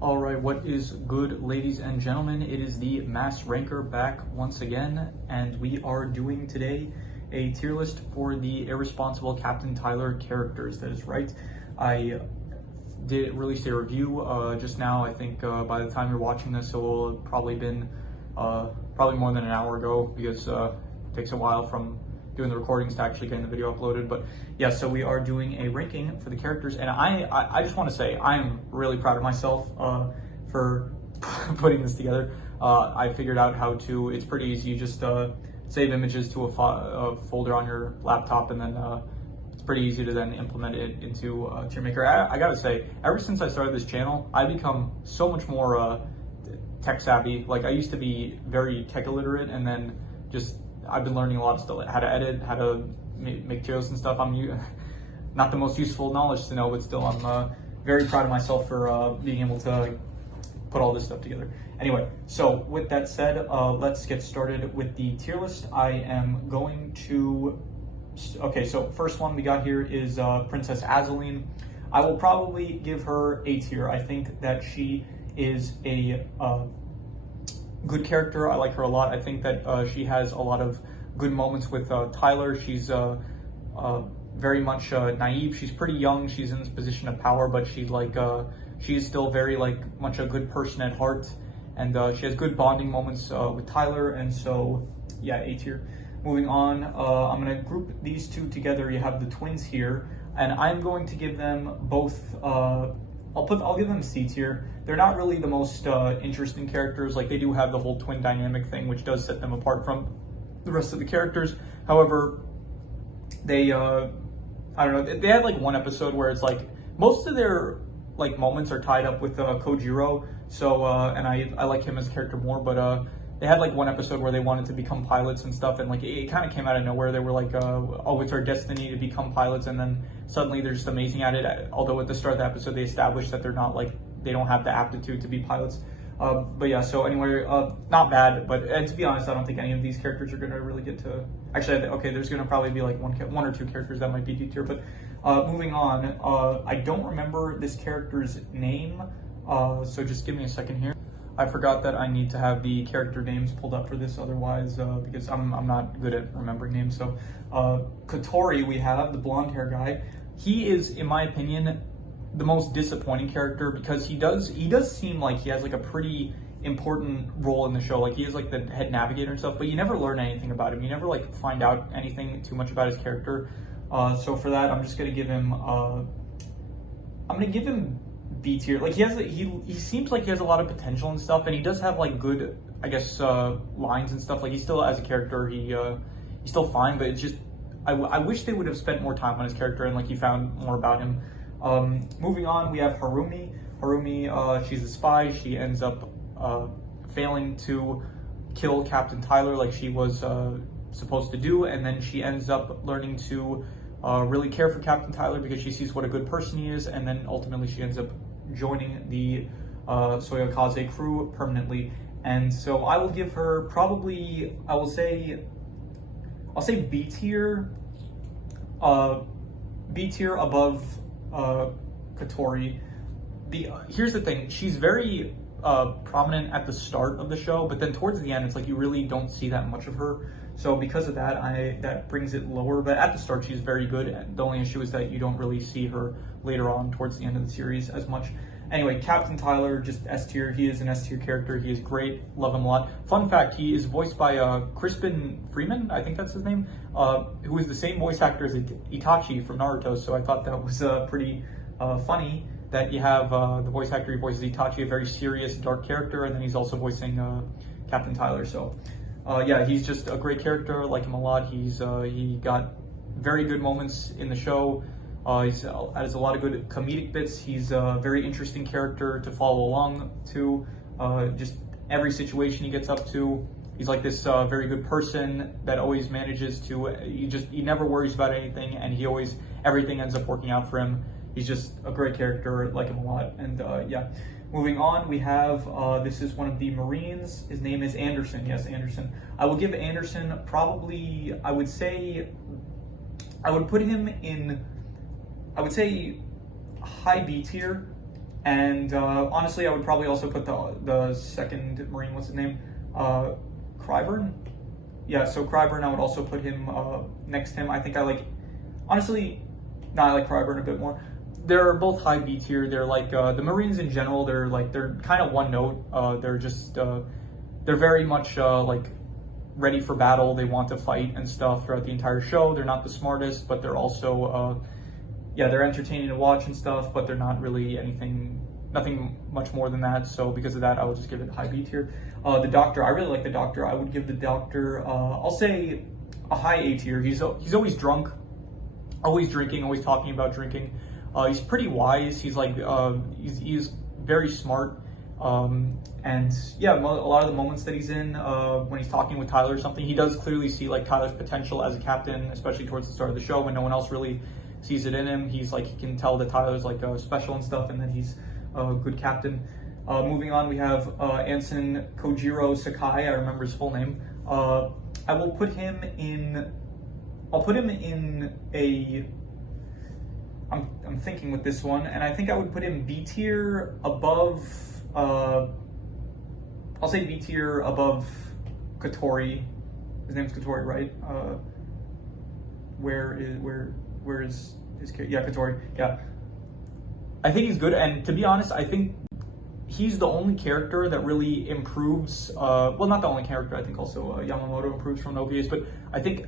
All right, what is good, ladies and gentlemen? It is the Mass Ranker back once again, and we are doing today a tier list for the Irresponsible Captain Tylor characters. That is right. I did release a review just now. I think by the time you're watching this, it will have probably been probably more than an hour ago, because it takes a while from doing the recordings to actually getting the video uploaded. But yeah, so we are doing a ranking for the characters, and I just want to say I'm really proud of myself for putting this together. I figured out how to. It's pretty easy. You just save images to a folder on your laptop, and then it's pretty easy to then implement it into Tier Maker. I gotta say, ever since I started this channel, I've become so much more tech savvy. Like, I used to be very tech illiterate, and then I've been learning a lot still, how to edit, how to make tier lists and stuff. I'm not the most useful knowledge to know, but still I'm very proud of myself for being able to put all this stuff together. Anyway, so with that said, let's get started with the tier list. I am going to, okay, so first one we got here is Princess Azaleen. I will probably give her A tier. I think that she is a good character. I like her a lot. I think that she has a lot of good moments with Tylor. She's very much naive. She's pretty young. She's in this position of power, but she's still very much a good person at heart, and she has good bonding moments with Tylor. And so yeah, A tier. Moving on, I'm gonna group these two together. You have the twins here, and I'm going to give them both I'll give them C tier. They're not really the most interesting characters. Like, they do have the whole twin dynamic thing, which does set them apart from the rest of the characters. However, they I don't know, they had one episode where it's most of their moments are tied up with Kojiro. So and I like him as a character more, but they had one episode where they wanted to become pilots and stuff, and it kind of came out of nowhere. They were oh, it's our destiny to become pilots, and then suddenly they're just amazing at it. Although at the start of the episode they established that they're not they don't have the aptitude to be pilots. But yeah, so anyway, not bad, but to be honest, I don't think any of these characters are gonna really get to. Actually, okay, there's gonna probably be one or two characters that might be D tier. But moving on, I don't remember this character's name, so just give me a second here. I forgot that I need to have the character names pulled up for this, otherwise, because I'm not good at remembering names. So, Kotori, we have the blonde hair guy. He is, in my opinion, the most disappointing character, because he does seem like he has a pretty important role in the show. He is the head navigator and stuff, but you never learn anything about him. You never find out anything too much about his character. So for that, I'm just gonna give him B tier. He seems like he has a lot of potential and stuff, and he does have good, I guess, lines and stuff. He still, as a character, he's still fine, but it's just I wish they would have spent more time on his character and you found more about him. Moving on, we have Harumi. She's a spy. She ends up failing to kill Captain Tylor like she was supposed to do, and then she ends up learning to really care for Captain Tylor because she sees what a good person he is, and then ultimately she ends up joining the Soyokaze crew permanently. And so I will give her probably, I'll say B tier. B tier above Kotori. Here's the thing, she's very prominent at the start of the show, but then towards the end it's you really don't see that much of her. So because of that, that brings it lower. But at the start she's very good. The only issue is that you don't really see her later on towards the end of the series as much. Anyway, Captain Tylor, just S tier. He is an S tier character. He is great. Love him a lot. Fun fact, he is voiced by Crispin Freeman, I think that's his name, who is the same voice actor as Itachi from Naruto. So I thought that was pretty funny that you have the voice actor who voices Itachi, a very serious, dark character, and then he's also voicing Captain Tylor. So yeah, he's just a great character. I like him a lot. He got very good moments in the show. He has a lot of good comedic bits. He's a very interesting character to follow along to. Just every situation he gets up to, he's this very good person that always manages to. He never worries about anything, and everything ends up working out for him. He's just a great character. Like him a lot. And yeah, moving on, we have this is one of the Marines. His name is Anderson. Yes, Anderson. I will give Anderson probably. I would put him in. I would say high B tier. And honestly, I would probably also put the second Marine, what's his name? Cryburn? Yeah, so Cryburn, I would also put him next to him. I think I like, honestly, no, I like Cryburn a bit more. They're both high B tier. They're like, the Marines in general, they're kind of one note. They're just, they're very much like ready for battle. They want to fight and stuff throughout the entire show. They're not the smartest, but they're also, yeah, they're entertaining to watch and stuff, but they're not really nothing much more than that. So because of that, I would just give it high B tier. The Doctor, I really like the Doctor. I would give the Doctor, I'll say a high A tier. He's always drunk, always drinking, always talking about drinking. He's pretty wise. He's like, he's very smart. And yeah, a lot of the moments that he's in, when he's talking with Tylor or something, he does clearly see like Tylor's potential as a captain, especially towards the start of the show when no one else really sees it in him. He's like, he can tell that Tylor's like special and stuff, and then he's a good captain. Moving on, we have Anson Kojiro Sakai. I remember his full name. I will put him in. I'll put him in a. I'm thinking with this one, and I think I would put him B tier above. I'll say B tier above Katori. His name's Katori, right? Where is his character? Yeah, Katori. Yeah. I think he's good, and to be honest, I think he's the only character that really improves. Well, not the only character. I think also Yamamoto improves from the OVAs, but I think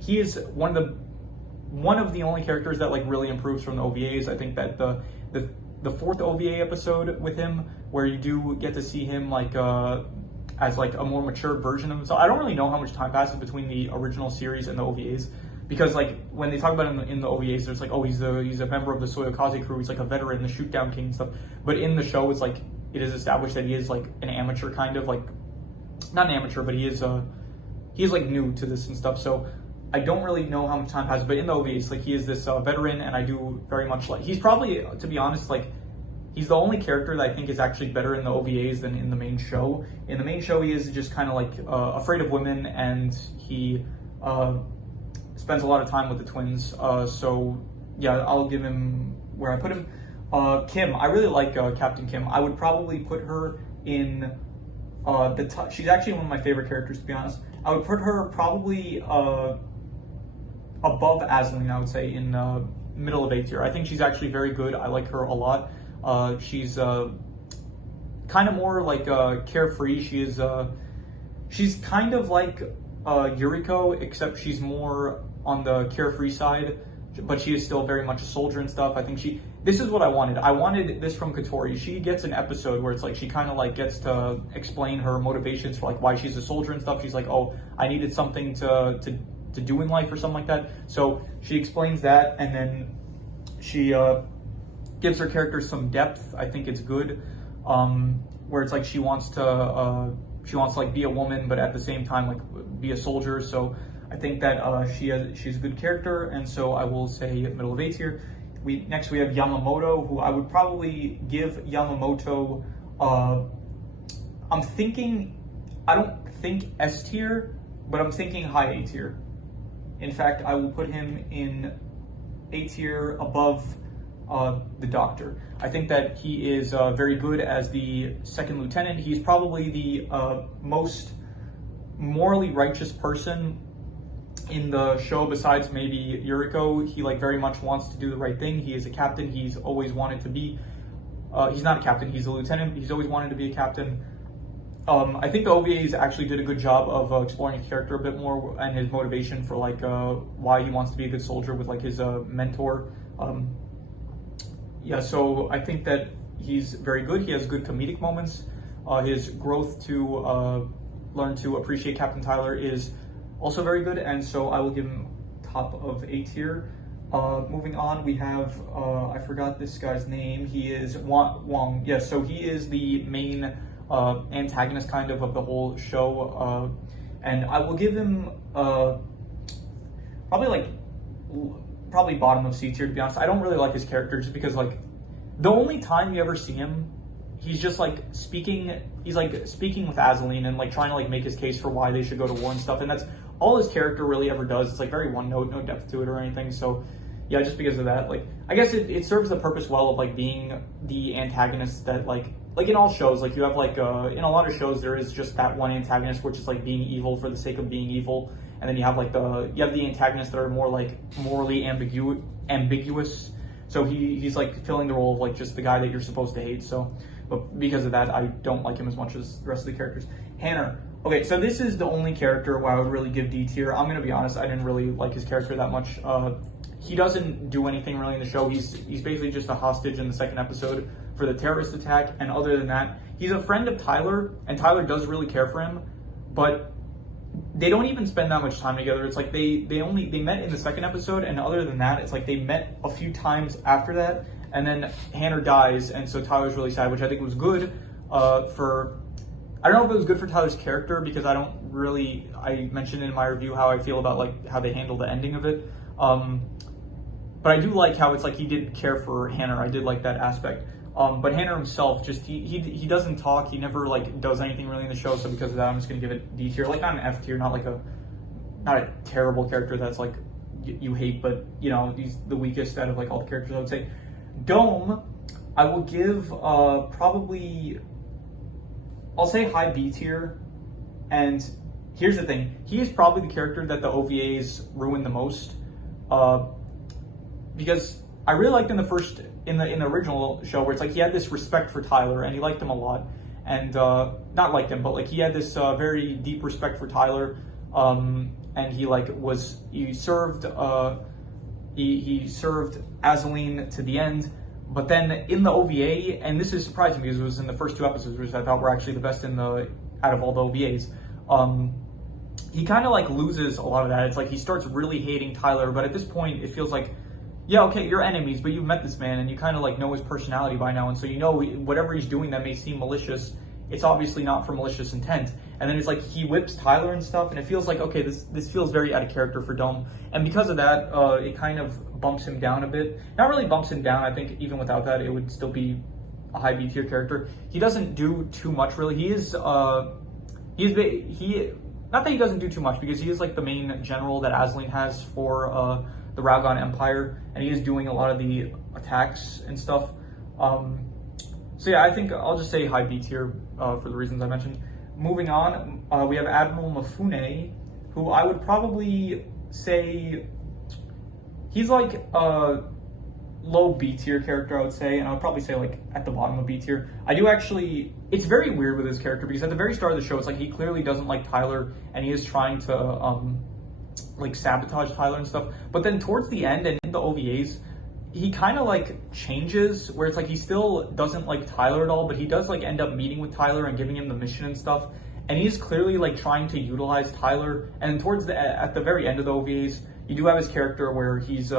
he is one of the only characters that like really improves from the OVAs. I think that the fourth OVA episode with him, where you do get to see him like as like a more mature version of himself. I don't really know how much time passes between the original series and the OVAs. Because like when they talk about him in the OVAs, there's like, oh, he's a member of the Soyokaze crew. He's like a veteran, the shoot down king and stuff. But in the show, it's like it is established that he is like an amateur, kind of like not an amateur, but he is like new to this and stuff. So I don't really know how much time passes. But in the OVAs, like he is this veteran, and I do very much like. He's probably, to be honest, like he's the only character that I think is actually better in the OVAs than in the main show. In the main show, he is just kind of like afraid of women, and he. Spends a lot of time with the twins, so yeah, I'll give him where I put him. Kim, I really like Captain Kim. I would probably put her in she's actually one of my favorite characters, to be honest. I would put her probably above Azaleen, I would say, in middle of A tier. I think she's actually very good. I like her a lot. She's kind of more like carefree. She's kind of like Yuriko, except she's more on the carefree side, but she is still very much a soldier and stuff. I think this is what I wanted. I wanted this from Katori. She gets an episode where it's like she kind of like gets to explain her motivations for like why she's a soldier and stuff. She's like, oh, I needed something to do in life or something like that. So she explains that, and then she gives her character some depth. I think it's good, where it's like she wants to like be a woman, but at the same time like be a soldier. So I think that she's a good character, and so I will say middle of A tier. Next we have Yamamoto, who I would probably give Yamamoto. I don't think S tier, but I'm thinking high A tier. In fact, I will put him in A tier above the Doctor. I think that he is very good as the second lieutenant. He's probably the most morally righteous person in the show, besides maybe Yuriko. He like very much wants to do the right thing. He is a captain. He's always wanted to be. He's not a captain. He's a lieutenant. He's always wanted to be a captain. I think the OVAs actually did a good job of exploring his character a bit more and his motivation for like why he wants to be a good soldier with like his mentor. Yeah, so I think that he's very good. He has good comedic moments. His growth to learn to appreciate Captain Tylor is also very good, and so I will give him top of A tier. Moving on, we have, I forgot this guy's name. He is Wang. Yeah, so he is the main antagonist kind of the whole show. And I will give him probably bottom of C tier, to be honest. I don't really like his character just because like the only time you ever see him, he's just like speaking with Azaleen and like trying to like make his case for why they should go to war and stuff, and that's all his character really ever does. It's like very one note, no depth to it or anything. So yeah, just because of that, like, I guess it serves the purpose well of like being the antagonist that like in all shows, like you have like in a lot of shows there is just that one antagonist which is like being evil for the sake of being evil, and then you have like the antagonists that are more like morally ambiguous. So he's like filling the role of like just the guy that you're supposed to hate. So, but because of that, I don't like him as much as the rest of the characters. Hannah. Okay, so this is the only character where I would really give D tier. I'm gonna be honest, I didn't really like his character that much. He doesn't do anything really in the show. He's basically just a hostage in the second episode for the terrorist attack, and other than that, he's a friend of Tylor, and Tylor does really care for him, but they don't even spend that much time together. It's like they met in the second episode, and other than that, it's like they met a few times after that, and then Hannah dies, and so Tyler's really sad, which I think was good I don't know if it was good for Tyler's character, because I mentioned in my review how I feel about like how they handled the ending of it. But I do like how it's like he did care for Hannah. I did like that aspect. But Hannah himself, just he doesn't talk. He never like does anything really in the show. So because of that, I'm just gonna give it D tier, like not an F tier, not a terrible character that's like you hate, but you know he's the weakest out of like all the characters. I would say Dome, I will give probably, I'll say high B tier. And here's the thing, he is probably the character that the OVAs ruined the most, because I really liked in the original show where it's like he had this respect for Tylor and he liked him a lot, and not liked him, but like he had this very deep respect for Tylor, and he served Azaleen to the end. But then in the OVA, and this is surprising because it was in the first 2 episodes, which I thought were actually the best out of all the OVAs, he kind of like loses a lot of that. It's like he starts really hating Tylor, but at this point it feels like, yeah, okay, you're enemies, but you've met this man and you kind of like know his personality by now, and so you know whatever he's doing that may seem malicious, it's obviously not for malicious intent. And then it's like he whips Tylor and stuff, and it feels like, okay, this feels very out of character for Dome, and because of that, it kind of bumps him down a bit. Not really bumps him down. I think even without that, it would still be a high B tier character. He doesn't do too much really. Not that he doesn't do too much, because he is like the main general that Azaleen has for the Raugon Empire, and he is doing a lot of the attacks and stuff. So yeah, I think I'll just say high B tier for the reasons I mentioned. Moving on, we have Admiral Mifune, who I would probably say he's like a low B tier character, I would say, and I would probably say like at the bottom of B tier. It's very weird with his character, because at the very start of the show, it's like he clearly doesn't like Tylor, and he is trying to like sabotage Tylor and stuff. But then towards the end and in the OVAs, he kind of like changes, where it's like he still doesn't like Tylor at all, but he does like end up meeting with Tylor and giving him the mission and stuff. And he's clearly like trying to utilize Tylor. And at the very end of the OVAs, you do have his character where he's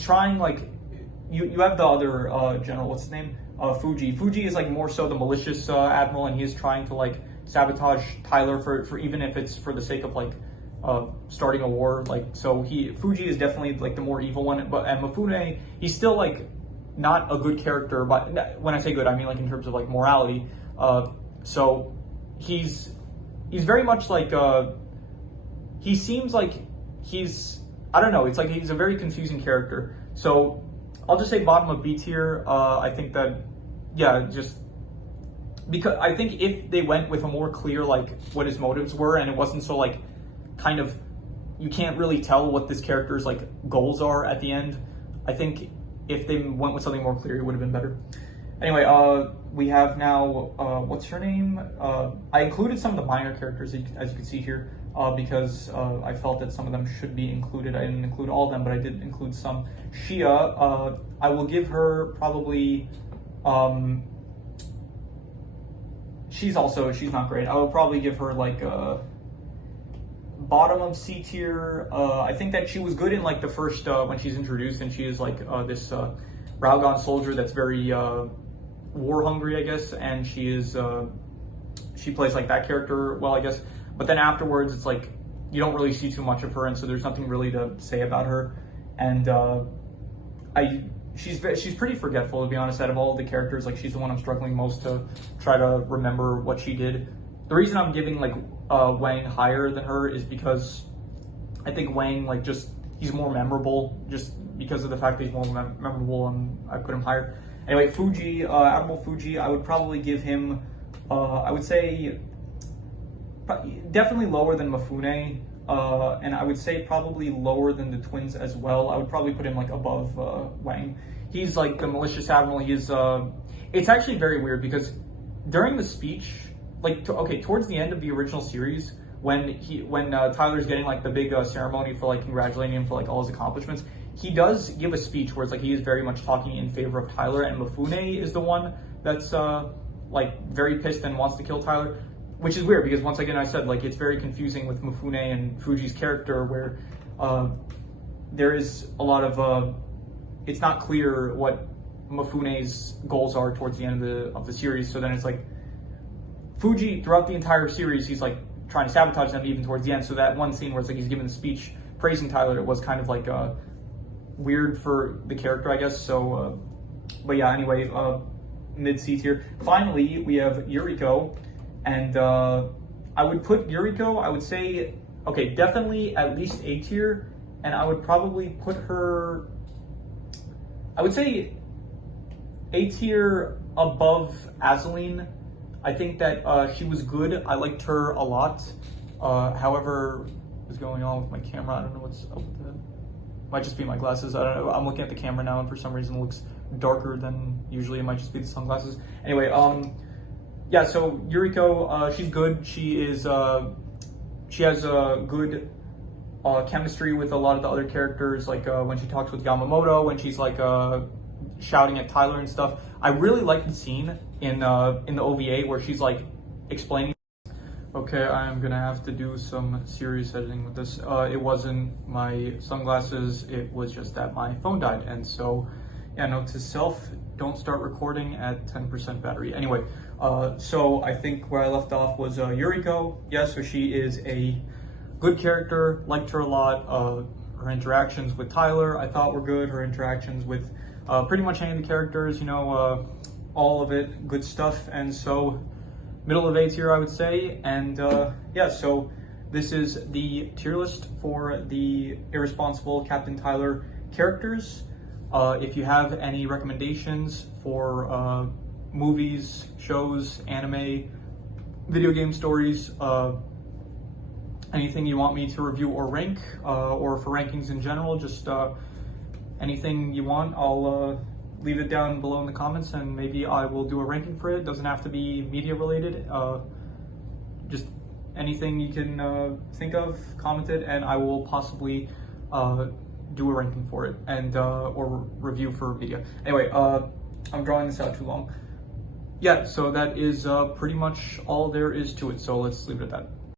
trying, like, you have the other general, what's his name? Fuji. Fuji is like more so the malicious admiral, and he is trying to like sabotage Tylor for even if it's for the sake of like starting a war. Like, so Fuji is definitely like the more evil one, and Mifune, he's still like not a good character, but when I say good, I mean like in terms of like morality. So he's very much like he seems like I don't know, it's like he's a very confusing character. So I'll just say bottom of B tier. I think that, yeah, just because I think if they went with a more clear like what his motives were, and it wasn't so like kind of, you can't really tell what this character's like goals are at the end, I think if they went with something more clear, it would have been better. Anyway, we have now, what's her name? I included some of the minor characters, as you can see here, because I felt that some of them should be included. I didn't include all of them, but I did include some. Shia, I will give her probably, she's not great. I will probably give her like bottom of C tier. I think that she was good in like the first, when she's introduced, and she is like this Raugon soldier that's very war hungry, I guess, and she plays like that character well, I guess. But then afterwards, it's like you don't really see too much of her, and so there's nothing really to say about her. And she's pretty forgetful, to be honest. Out of all of the characters, like she's the one I'm struggling most to try to remember what she did. The reason I'm giving like Wang higher than her is because I think Wang, like, just he's more memorable, just because of the fact that he's more memorable, I put him higher. Anyway, Fuji, Admiral Fuji, I would probably give him, I would say, definitely lower than Mifune, and I would say probably lower than the twins as well. I would probably put him like above Wang. He's like the malicious admiral. He is. It's actually very weird because during the speech, like towards the end of the original series, when Tylor's getting like the big ceremony for like congratulating him for like all his accomplishments, he does give a speech where it's like he is very much talking in favor of Tylor, and Mifune is the one that's like very pissed and wants to kill Tylor, which is weird because once again I said like it's very confusing with Mifune and Fuji's character where there is a lot of it's not clear what Mifune's goals are towards the end of the series. So then it's like Fuji throughout the entire series he's like trying to sabotage them even towards the end. So that one scene where it's like he's giving the speech praising Tylor, it was kind of like weird for the character, I guess. So but yeah, anyway, mid C tier. Finally we have Yuriko, and I would put Yuriko, I would say, okay, definitely at least A tier, and I would probably put her, I would say A tier above Azaleen. I think that she was good. I liked her a lot. However, what's going on with my camera? I don't know what's up with that. Might just be my glasses. I don't know. I'm looking at the camera now, and for some reason it looks darker than usually. It might just be the sunglasses. Anyway, yeah. So Yuriko, she's good. She is. She has a good chemistry with a lot of the other characters, like when she talks with Yamamoto, when she's like shouting at Tylor and stuff. I really like the scene in the OVA where she's like explaining. Okay, I'm gonna have to do some serious editing with this. It wasn't my sunglasses, it was just that my phone died, and so yeah, note to self, don't start recording at 10% battery. Anyway, so I think where I left off was Yuriko. Yeah, so she is a good character, liked her a lot. Her interactions with Tylor I thought were good. Her interactions with pretty much any of the characters, you know, all of it, good stuff. And so middle of A tier, I would say. And yeah, so this is the tier list for the Irresponsible Captain Tylor characters. If you have any recommendations for movies, shows, anime, video game stories, anything you want me to review or rank, or for rankings in general, just anything you want, I'll leave it down below in the comments and maybe I will do a ranking for it. It doesn't have to be media related. Just anything you can think of, comment it, and I will possibly do a ranking for it and or review for media. Anyway, I'm drawing this out too long. Yeah, so that is pretty much all there is to it. So let's leave it at that.